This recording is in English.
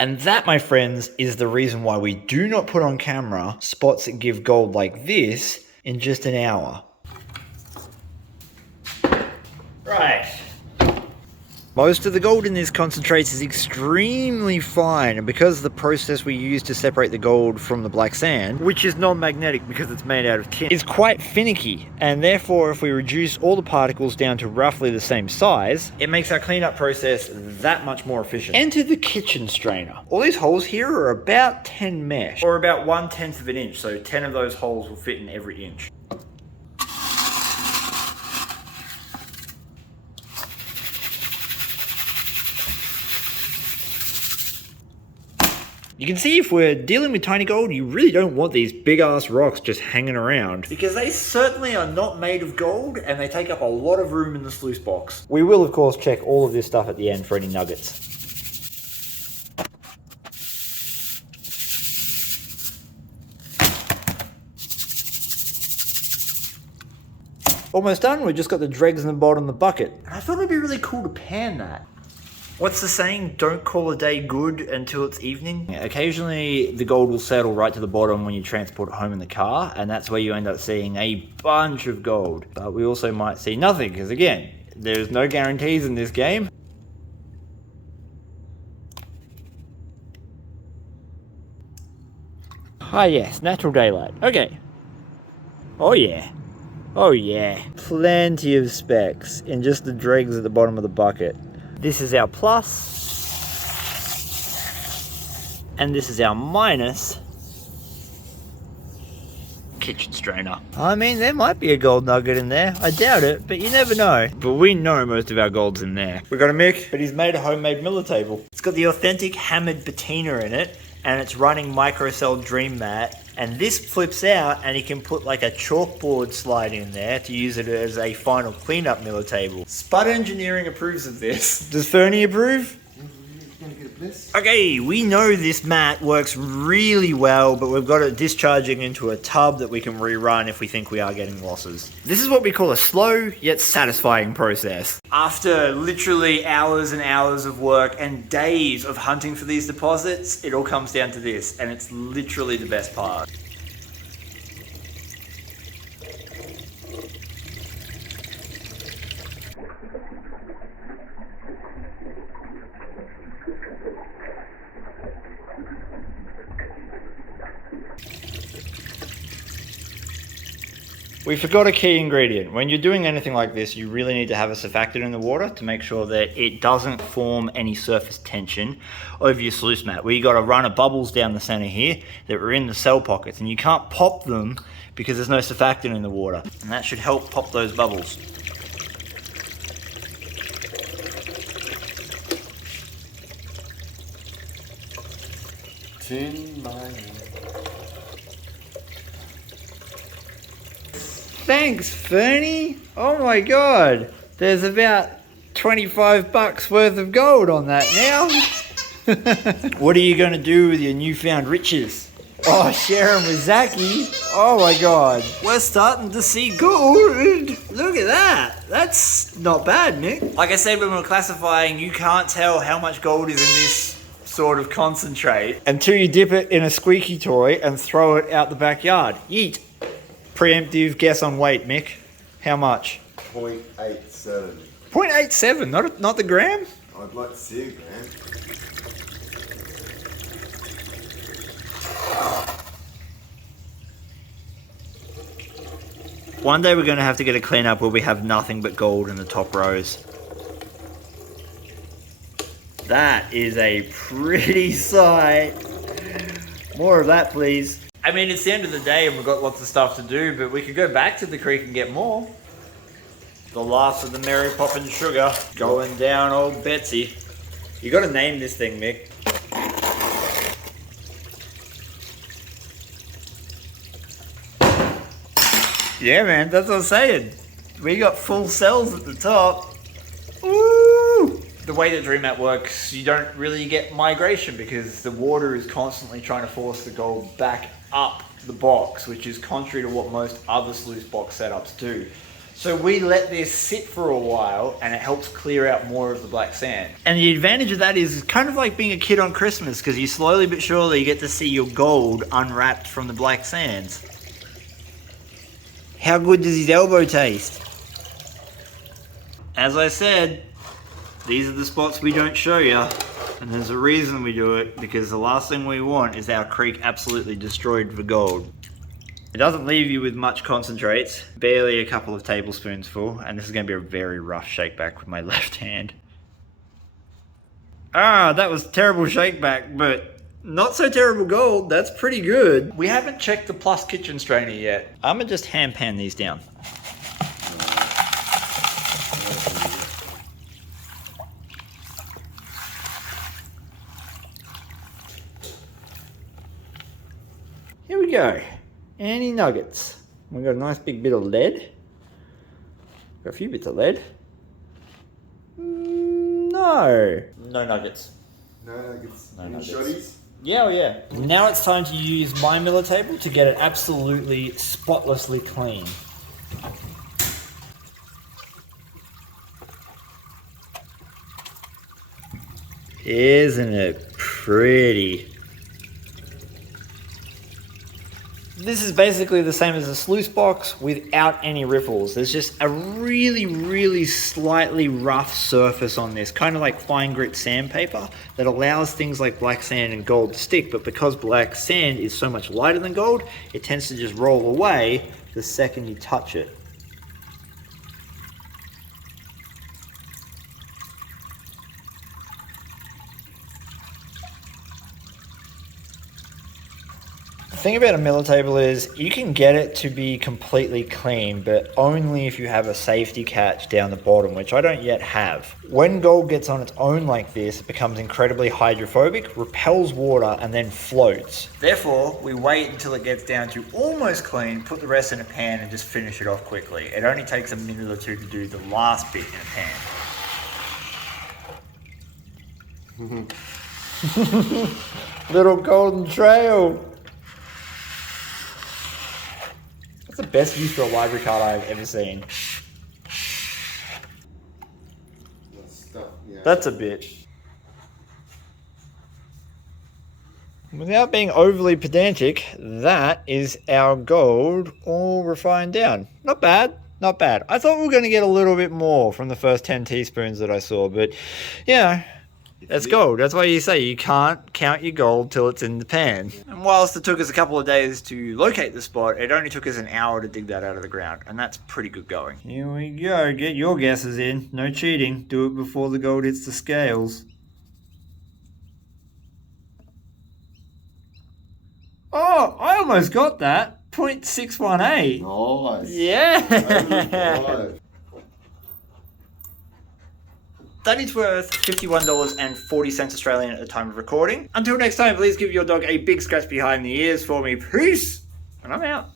And that, my friends, is the reason why we do not put on camera spots that give gold like this in just an hour. Right. Most of the gold in this concentrate is extremely fine, and because of the process we use to separate the gold from the black sand, which is non-magnetic because it's made out of tin, is quite finicky, and therefore if we reduce all the particles down to roughly the same size, it makes our cleanup process that much more efficient. Enter the kitchen strainer. All these holes here are about 10 mesh, or about 1/10 of an inch, so 10 of those holes will fit in every inch. You can see if we're dealing with tiny gold, you really don't want these big ass rocks just hanging around, because they certainly are not made of gold and they take up a lot of room in the sluice box. We will of course check all of this stuff at the end for any nuggets. Almost done, we've just got the dregs in the bottom of the bucket. And I thought it'd be really cool to pan that. What's the saying? Don't call a day good until it's evening. Occasionally the gold will settle right to the bottom when you transport it home in the car, and that's where you end up seeing a bunch of gold. But we also might see nothing, because again, there's no guarantees in this game. Ah yes, natural daylight. Okay. Oh yeah. Oh yeah. Plenty of specks in just the dregs at the bottom of the bucket. This is our plus, and this is our minus kitchen strainer. I mean, there might be a gold nugget in there. I doubt it, but you never know. But we know most of our gold's in there. We got a Mick, but he's made a homemade Miller table. It's got the authentic hammered patina in it, and it's running microcell dream mat. And this flips out, and you can put like a chalkboard slide in there to use it as a final cleanup Miller table. Spud Engineering approves of this. Does Fernie approve? Okay, we know this mat works really well, but we've got it discharging into a tub that we can rerun if we think we are getting losses. This is what we call a slow yet satisfying process. After literally hours and hours of work and days of hunting for these deposits, it all comes down to this, and it's literally the best part. We forgot a key ingredient. When you're doing anything like this, you really need to have a surfactant in the water to make sure that it doesn't form any surface tension over your sluice mat. We got a run of bubbles down the center here that are in the cell pockets, and you can't pop them because there's no surfactant in the water. And that should help pop those bubbles. Tin mine. Thanks, Fernie. Oh my god. There's about 25 bucks worth of gold on that now. What are you going to do with your newfound riches? Oh, share them with Zachy. Oh my god. We're starting to see gold. Look at that. That's not bad, Nick. Like I said when we were classifying, you can't tell how much gold is in this sort of concentrate until you dip it in a squeaky toy and throw it out the backyard. Yeet. Preemptive guess on weight, Mick. How much? 0.87. 0.87, not the gram? I'd like to see a gram. One day we're going to have to get a cleanup where we have nothing but gold in the top rows. That is a pretty sight. More of that, please. I mean, it's the end of the day and we've got lots of stuff to do, but we could go back to the creek and get more. The last of the Mary Poppins sugar going down old Betsy. You got to name this thing, Mick. Yeah, man, that's what I'm saying. We got full cells at the top. Woo! The way that Dream Mat works, you don't really get migration because the water is constantly trying to force the gold back up the box, which is contrary to what most other sluice box setups do. So we let this sit for a while and it helps clear out more of the black sand. And the advantage of that is kind of like being a kid on Christmas, because you slowly but surely get to see your gold unwrapped from the black sands. How good does his elbow taste? As I said, these are the spots we don't show you. And there's a reason we do it, because the last thing we want is our creek absolutely destroyed for gold. It doesn't leave you with much concentrates, barely a couple of tablespoons full, and this is going to be a very rough shake back with my left hand. Ah, that was terrible shake back, but not so terrible gold. That's pretty good. We haven't checked the Plus Kitchen strainer yet. I'm going to just hand pan these down. Here we go. Any nuggets. We've got a nice big bit of lead. Got a few bits of lead. No. No nuggets. No nuggets. No Any nuggets. shotties? Yeah, oh yeah. Now it's time to use my miller table to get it absolutely spotlessly clean. Isn't it pretty? This is basically the same as a sluice box without any ripples. There's just a really, really slightly rough surface on this, kind of like fine grit sandpaper, that allows things like black sand and gold to stick. But because black sand is so much lighter than gold, it tends to just roll away the second you touch it. The thing about a miller table is you can get it to be completely clean, but only if you have a safety catch down the bottom, which I don't yet have. When gold gets on its own like this, it becomes incredibly hydrophobic, repels water, and then floats. Therefore, we wait until it gets down to almost clean, put the rest in a pan, and just finish it off quickly. It only takes a minute or two to do the last bit in a pan. Little golden trail. That's the best use for a library card I've ever seen. That's a bit. Without being overly pedantic, that is our gold all refined down. Not bad, not bad. I thought we were going to get a little bit more from the first 10 teaspoons that I saw, but yeah. That's gold. That's why you say you can't count your gold till it's in the pan. And whilst it took us a couple of days to locate the spot, it only took us an hour to dig that out of the ground. And that's pretty good going. Here we go. Get your guesses in. No cheating. Do it before the gold hits the scales. Oh, I almost got that. 0.618. Nice. Yeah. That is worth $51.40 Australian at the time of recording. Until next time, please give your dog a big scratch behind the ears for me. Peace! And I'm out.